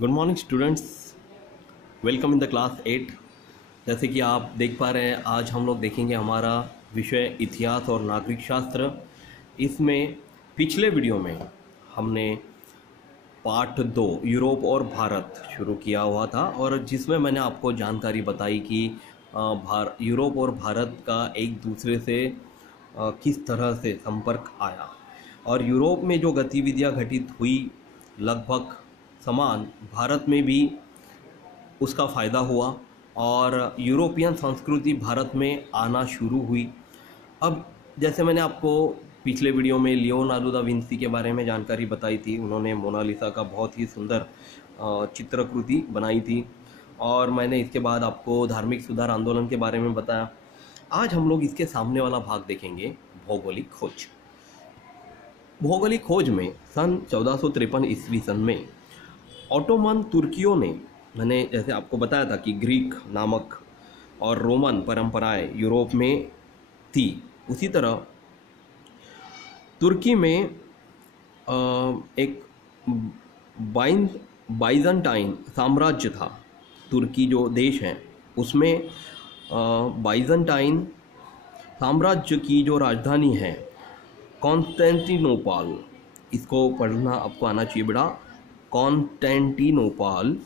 Good morning students, welcome in the class 8। जैसे कि आप देख पा रहे हैं, आज हम लोग देखेंगे हमारा विषय इतिहास और नागरिक शास्त्र। इसमें पिछले वीडियो में हमने पार्ट 2 यूरोप और भारत शुरू किया हुआ था, और जिसमें मैंने आपको जानकारी बताई कि यूरोप और भारत का एक दूसरे से किस तरह से संपर्क आया, और यूरोप में जो गतिविधियां घटित हुई लगभग समान भारत में भी उसका फ़ायदा हुआ और यूरोपियन संस्कृति भारत में आना शुरू हुई। अब जैसे मैंने आपको पिछले वीडियो में लियोनार्डो दा विंसी के बारे में जानकारी बताई थी, उन्होंने मोनालिसा का बहुत ही सुंदर चित्रकृति बनाई थी, और मैंने इसके बाद आपको धार्मिक सुधार आंदोलन के बारे में बताया। आज हम लोग इसके सामने वाला भाग देखेंगे, भौगोलिक खोज। भौगोलिक खोज में सन 1453 ईस्वी सन में ऑटोमन तुर्कियों ने, मैंने जैसे आपको बताया था कि ग्रीक नामक और रोमन परंपराएं यूरोप में थी, उसी तरह तुर्की में एक बाइजेंटाइन साम्राज्य था। तुर्की जो देश है उसमें बाइजेंटाइन साम्राज्य की जो राजधानी है कॉन्स्टेंटिनोपल, इसको पढ़ना आपको आना चाहिए बेटा, कॉन्स्टेंटिनोपल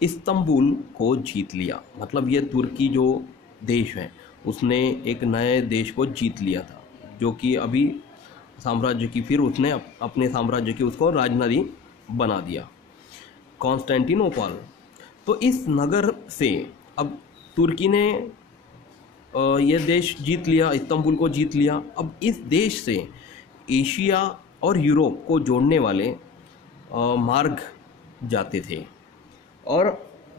इस्तंबुल को जीत लिया। मतलब ये तुर्की जो देश है उसने एक नए देश को जीत लिया था, जो कि अभी साम्राज्य की, फिर उसने अपने साम्राज्य की उसको राजधानी बना दिया, कॉन्स्टेंटिनोपल। तो इस नगर से अब तुर्की ने ये देश जीत लिया, इस्तंबुल को जीत लिया। अब इस देश से एशिया और यूरोप को जोड़ने वाले मार्ग जाते थे, और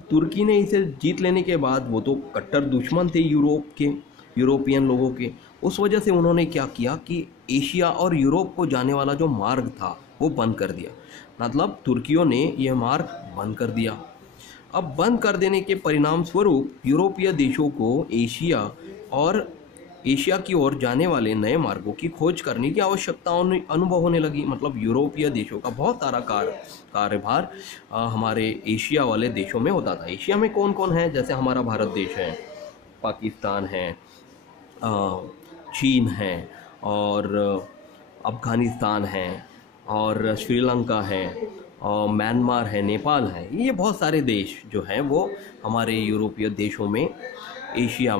तुर्की ने इसे जीत लेने के बाद, वो तो कट्टर दुश्मन थे यूरोपियन लोगों के, उस वजह से उन्होंने क्या किया कि एशिया और यूरोप को जाने वाला जो मार्ग था वो बंद कर दिया। मतलब तुर्कियों ने यह मार्ग बंद कर दिया। अब बंद कर देने के परिणाम स्वरूप यूरोपीय देशों को एशिया की ओर जाने वाले नए मार्गों की खोज करने की आवश्यकता अनुभव होने लगी। मतलब यूरोपीय देशों का बहुत सारा कार्यभार हमारे एशिया वाले देशों में होता था। एशिया में कौन कौन है? जैसे हमारा भारत देश है, पाकिस्तान है, चीन है, और अफ़गानिस्तान है, और श्रीलंका है, और म्यांमार है, नेपाल है। ये बहुत सारे देश जो हैं वो हमारे यूरोपीय देशों में एशिया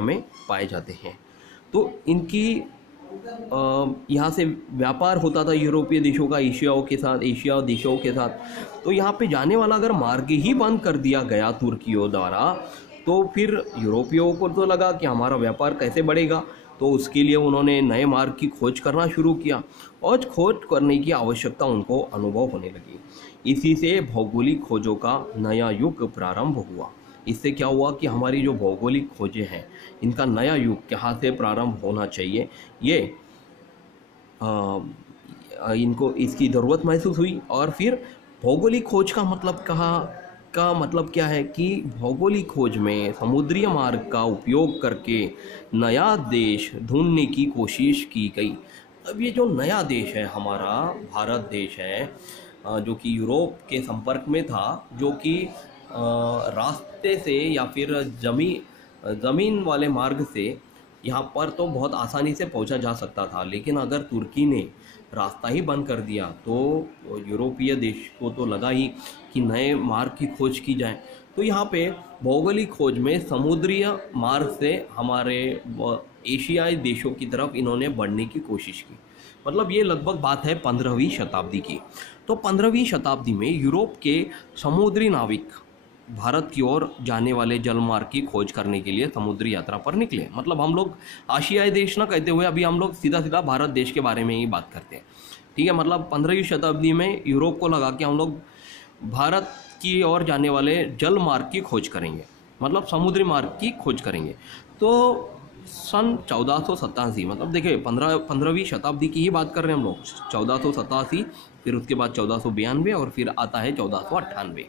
में पाए जाते हैं। तो इनकी यहाँ से व्यापार होता था यूरोपीय देशों का एशिया देशों के साथ। तो यहाँ पे जाने वाला अगर मार्ग ही बंद कर दिया गया तुर्कियों द्वारा, तो फिर यूरोपियों को तो लगा कि हमारा व्यापार कैसे बढ़ेगा। तो उसके लिए उन्होंने नए मार्ग की खोज करना शुरू किया, और खोज करने की आवश्यकता उनको अनुभव होने लगी। इसी से भौगोलिक खोजों का नया युग प्रारंभ हुआ। इससे क्या हुआ कि हमारी जो भौगोलिक खोजें हैं, इनका नया युग कहाँ से प्रारंभ होना चाहिए, ये इनको इसकी ज़रूरत महसूस हुई। और फिर भौगोलिक खोज का मतलब क्या है कि भौगोलिक खोज में समुद्री मार्ग का उपयोग करके नया देश ढूंढने की कोशिश की गई। अब ये जो नया देश है हमारा भारत देश है, जो कि यूरोप के संपर्क में था, जो कि रास्ते से या फिर ज़मीन वाले मार्ग से यहाँ पर तो बहुत आसानी से पहुँचा जा सकता था, लेकिन अगर तुर्की ने रास्ता ही बंद कर दिया तो यूरोपीय देश को तो लगा ही कि नए मार्ग की खोज की जाए। तो यहाँ पे भौगोलिक खोज में समुद्री मार्ग से हमारे एशियाई देशों की तरफ इन्होंने बढ़ने की कोशिश की। मतलब ये लगभग बात है 15वीं शताब्दी की। तो 15वीं शताब्दी में यूरोप के समुद्री नाविक भारत की ओर जाने वाले जलमार्ग की खोज करने के लिए समुद्री यात्रा पर निकले। मतलब हम लोग आशियाई देश ना कहते हुए अभी हम लोग सीधा भारत देश के बारे में ही बात करते हैं, ठीक है। मतलब 15वीं शताब्दी में यूरोप को लगा कि हम लोग भारत की ओर जाने वाले जल मार्ग की खोज करेंगे, मतलब समुद्री मार्ग की खोज करेंगे। तो सन 1487, मतलब देखिए 15वीं शताब्दी की ही बात कर रहे हैं हम लोग, 1487, फिर उसके बाद 1492, और फिर आता है 1498।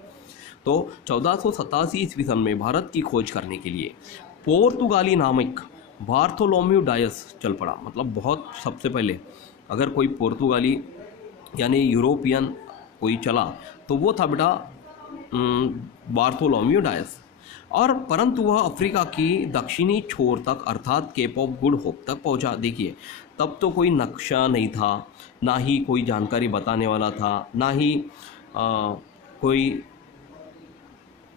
तो 1487 ईस्वी सन में भारत की खोज करने के लिए पोर्तुगाली नाविक बार्थोलोम्यू डायस चल पड़ा। मतलब बहुत सबसे पहले अगर कोई पोर्तुगाली यानी यूरोपियन कोई चला तो वो था बेटा बार्थोलोम्यू डायस। और परंतु वह अफ्रीका की दक्षिणी छोर तक अर्थात केप ऑफ गुड होप तक पहुंचा। देखिए तब तो कोई नक्शा नहीं था, ना ही कोई जानकारी बताने वाला था, ना ही कोई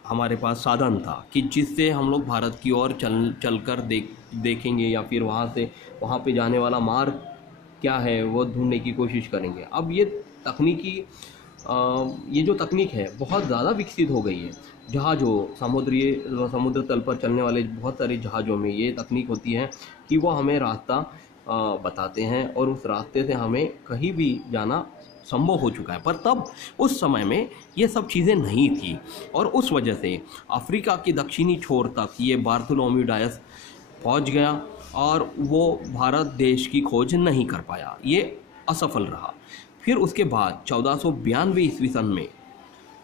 हमारे पास साधन था कि जिससे हम लोग भारत की ओर चलकर देखेंगे या फिर वहाँ से वहाँ पे जाने वाला मार्ग क्या है वो ढूंढने की कोशिश करेंगे। अब ये जो तकनीक है बहुत ज़्यादा विकसित हो गई है। जहाज़ों समुद्र तल पर चलने वाले बहुत सारे जहाज़ों में ये तकनीक होती है कि वो हमें रास्ता बताते हैं और उस रास्ते से हमें कहीं भी जाना संभव हो चुका है। पर तब उस समय में ये सब चीज़ें नहीं थी और उस वजह से अफ्रीका की दक्षिणी छोर तक ये बार्थोलोम्यू डायस पहुंच गया और वो भारत देश की खोज नहीं कर पाया, ये असफल रहा। फिर उसके बाद 1492 ईस्वी सन में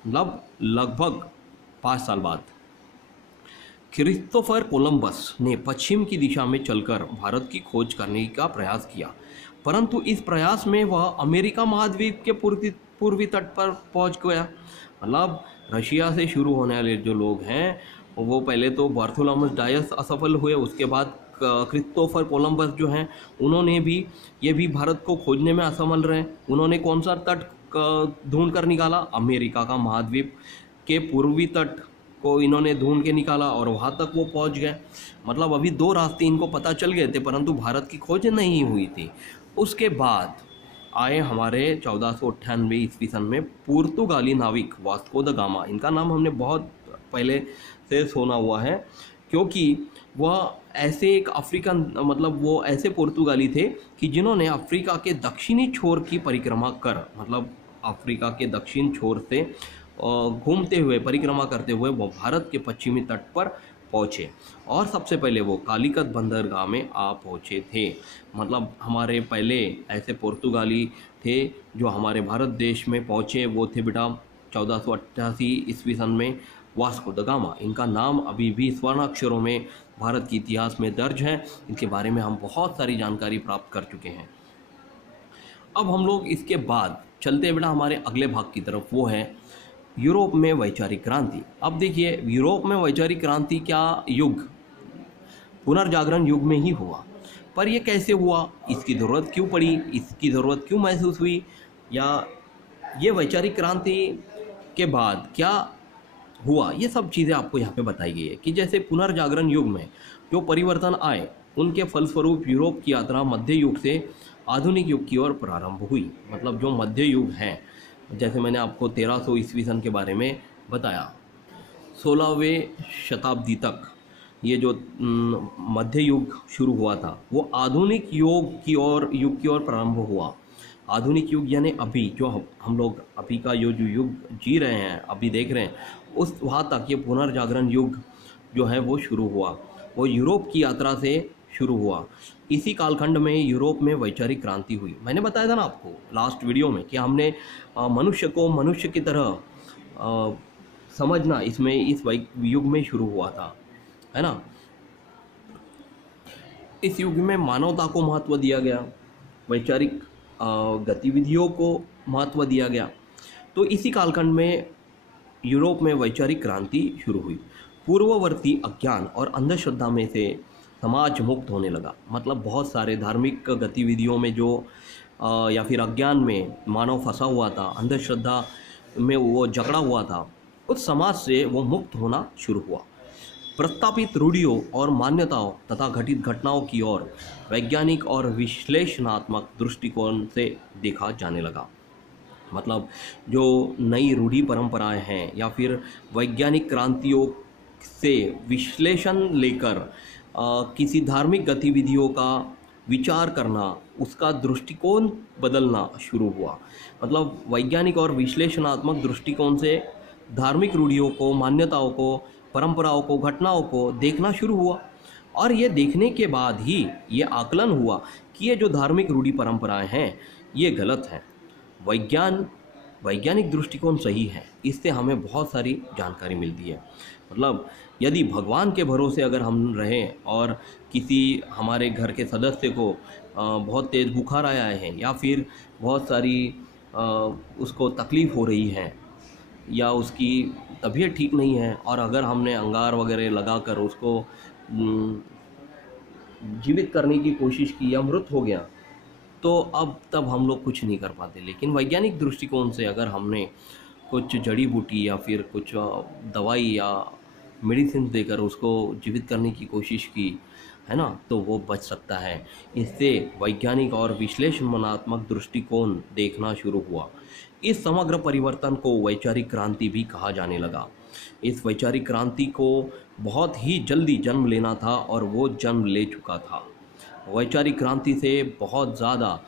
लगभग 5 साल बाद क्रिस्टोफर कोलंबस ने पश्चिम की दिशा में चलकर भारत की खोज करने का प्रयास किया, परंतु इस प्रयास में वह अमेरिका महाद्वीप के पूर्वी तट पर पहुंच गया। मतलब रशिया से शुरू होने वाले जो लोग हैं वो पहले तो बार्थोलोमस डायस असफल हुए, उसके बाद क्रिस्टोफर कोलंबस जो हैं उन्होंने भी ये भी भारत को खोजने में असफल रहे। उन्होंने कौन सा तट ढूंढ कर निकाला? अमेरिका का महाद्वीप के पूर्वी तट को इन्होंने ढूंढ के निकाला और वहाँ तक वो पहुँच गए। मतलब अभी 2 रास्ते इनको पता चल गए थे, परंतु भारत की खोज नहीं हुई थी। उसके बाद आए हमारे 1498 ईस्वी सन में पुर्तगाली नाविक वास्को द गामा। इनका नाम हमने बहुत पहले से सुना हुआ है क्योंकि वह ऐसे एक अफ्रीकन वो ऐसे पुर्तगाली थे कि जिन्होंने अफ्रीका के दक्षिणी छोर की परिक्रमा कर अफ्रीका के दक्षिण छोर से घूमते हुए परिक्रमा करते हुए वो भारत के पश्चिमी तट पर पहुँचे और सबसे पहले वो कालीकत बंदरगाह में आ पहुँचे थे। हमारे पहले ऐसे पुर्तगाली थे जो हमारे भारत देश में पहुँचे, वो थे बेटा 1488 ईस्वी सन में वास्को द गामा। इनका नाम अभी भी स्वर्ण अक्षरों में भारत के इतिहास में दर्ज है। इनके बारे में हम बहुत सारी जानकारी प्राप्त कर चुके हैं। अब हम लोग इसके बाद चलते हैं बेटा हमारे अगले भाग की तरफ, वो है यूरोप में वैचारिक क्रांति। अब देखिए यूरोप में वैचारिक क्रांति क्या युग पुनर्जागरण युग में ही हुआ, पर यह कैसे हुआ, इसकी ज़रूरत क्यों पड़ी, इसकी ज़रूरत क्यों महसूस हुई, या ये वैचारिक क्रांति के बाद क्या हुआ, ये सब चीज़ें आपको यहाँ पे बताई गई है कि जैसे पुनर्जागरण युग में जो परिवर्तन आए उनके फलस्वरूप यूरोप की यात्रा मध्य युग से आधुनिक युग की ओर प्रारंभ हुई। जो मध्य युग है, जैसे मैंने आपको 1300 ईस्वी सन के बारे में बताया, 16वीं शताब्दी तक ये जो मध्य युग शुरू हुआ था वो आधुनिक युग की ओर प्रारंभ हुआ। आधुनिक युग यानी अभी जो हम लोग अभी का जो युग जी रहे हैं, अभी देख रहे हैं, उस वहाँ तक ये पुनर्जागरण युग जो है वो शुरू हुआ। वो यूरोप की यात्रा से शुरू हुआ। इसी कालखंड में यूरोप में वैचारिक क्रांति हुई। मैंने बताया था ना आपको लास्ट वीडियो में कि हमने मनुष्य को मनुष्य की तरह समझना इस युग में शुरू हुआ था, है ना। इस युग में मानवता को महत्व दिया गया, वैचारिक गतिविधियों को महत्व दिया गया। तो इसी कालखंड में यूरोप में वैचारिक क्रांति शुरू हुई। पूर्ववर्ती अज्ञान और अंधश्रद्धा में से समाज मुक्त होने लगा। बहुत सारे धार्मिक गतिविधियों में जो या फिर अज्ञान में मानव फंसा हुआ था, अंधश्रद्धा में वो जकड़ा हुआ था, उस समाज से वो मुक्त होना शुरू हुआ। प्रस्तापित रूढ़ियों और मान्यताओं तथा घटित घटनाओं की ओर वैज्ञानिक और विश्लेषणात्मक दृष्टिकोण से देखा जाने लगा। जो नई रूढ़ी परंपराएं हैं या फिर वैज्ञानिक क्रांतियों से विश्लेषण लेकर किसी धार्मिक गतिविधियों का विचार करना, उसका दृष्टिकोण बदलना शुरू हुआ। वैज्ञानिक और विश्लेषणात्मक दृष्टिकोण से धार्मिक रूढ़ियों को, मान्यताओं को, परंपराओं को, घटनाओं को देखना शुरू हुआ। और ये देखने के बाद ही ये आकलन हुआ कि ये जो धार्मिक रूढ़ी परंपराएं हैं ये गलत हैं। वैज्ञानिक दृष्टिकोण सही है, इससे हमें बहुत सारी जानकारी मिलती है। यदि भगवान के भरोसे अगर हम रहें और किसी हमारे घर के सदस्य को बहुत तेज़ बुखार आया है या फिर बहुत सारी उसको तकलीफ़ हो रही है या उसकी तबीयत ठीक नहीं है, और अगर हमने अंगार वगैरह लगाकर उसको जीवित करने की कोशिश की या मृत हो गया, तो अब तब हम लोग कुछ नहीं कर पाते। लेकिन वैज्ञानिक दृष्टिकोण से अगर हमने कुछ जड़ी बूटी या फिर कुछ दवाई या मेडिसिन देकर उसको जीवित करने की कोशिश की, है ना, तो वो बच सकता है। इससे वैज्ञानिक और विश्लेषणात्मक दृष्टिकोण देखना शुरू हुआ। इस समग्र परिवर्तन को वैचारिक क्रांति भी कहा जाने लगा। इस वैचारिक क्रांति को बहुत ही जल्दी जन्म लेना था और वो जन्म ले चुका था। वैचारिक क्रांति से बहुत ज़्यादा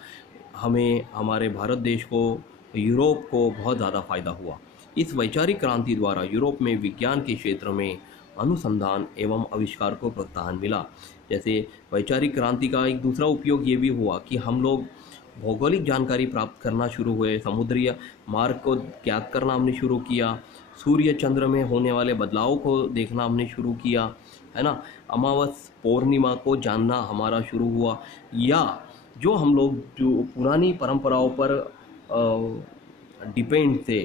हमें, हमारे भारत देश को, यूरोप को बहुत ज़्यादा फ़ायदा हुआ। इस वैचारिक क्रांति द्वारा यूरोप में विज्ञान के क्षेत्र में अनुसंधान एवं आविष्कार को प्रोत्साहन मिला। जैसे वैचारिक क्रांति का एक दूसरा उपयोग ये भी हुआ कि हम लोग भौगोलिक जानकारी प्राप्त करना शुरू हुए, समुद्री मार्ग को ज्ञात करना हमने शुरू किया, सूर्य चंद्र में होने वाले बदलाव को देखना हमने शुरू किया, है ना, अमावस पूर्णिमा को जानना हमारा शुरू हुआ, या जो हम लोग जो पुरानी परंपराओं पर डिपेंड थे,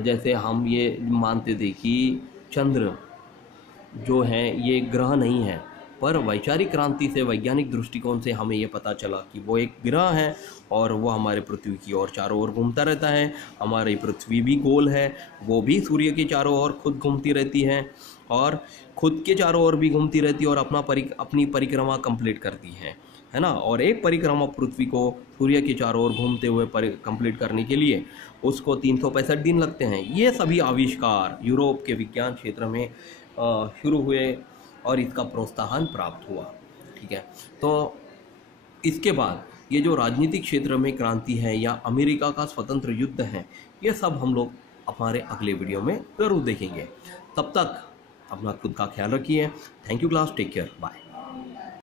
जैसे हम ये मानते थे कि चंद्र जो है ये ग्रह नहीं है, पर वैचारिक क्रांति से, वैज्ञानिक दृष्टिकोण से हमें ये पता चला कि वो एक ग्रह है और वो हमारे पृथ्वी की ओर चारों ओर घूमता रहता है। हमारी पृथ्वी भी गोल है, वो भी सूर्य के चारों ओर खुद घूमती रहती है और खुद के चारों ओर भी घूमती रहती है और अपनी परिक्रमा कंप्लीट करती है ना। और एक परिक्रमा पृथ्वी को सूर्य के चारों ओर घूमते हुए कंप्लीट करने के लिए उसको 365 दिन लगते हैं। ये सभी आविष्कार यूरोप के विज्ञान क्षेत्र में शुरू हुए और इसका प्रोत्साहन प्राप्त हुआ। ठीक है, तो इसके बाद ये जो राजनीतिक क्षेत्र में क्रांति है या अमेरिका का स्वतंत्र युद्ध है, ये सब हम लोग हमारे अगले वीडियो में ज़रूर देखेंगे। तब तक अपना खुद का ख्याल रखिए। Thank you class, take care, bye.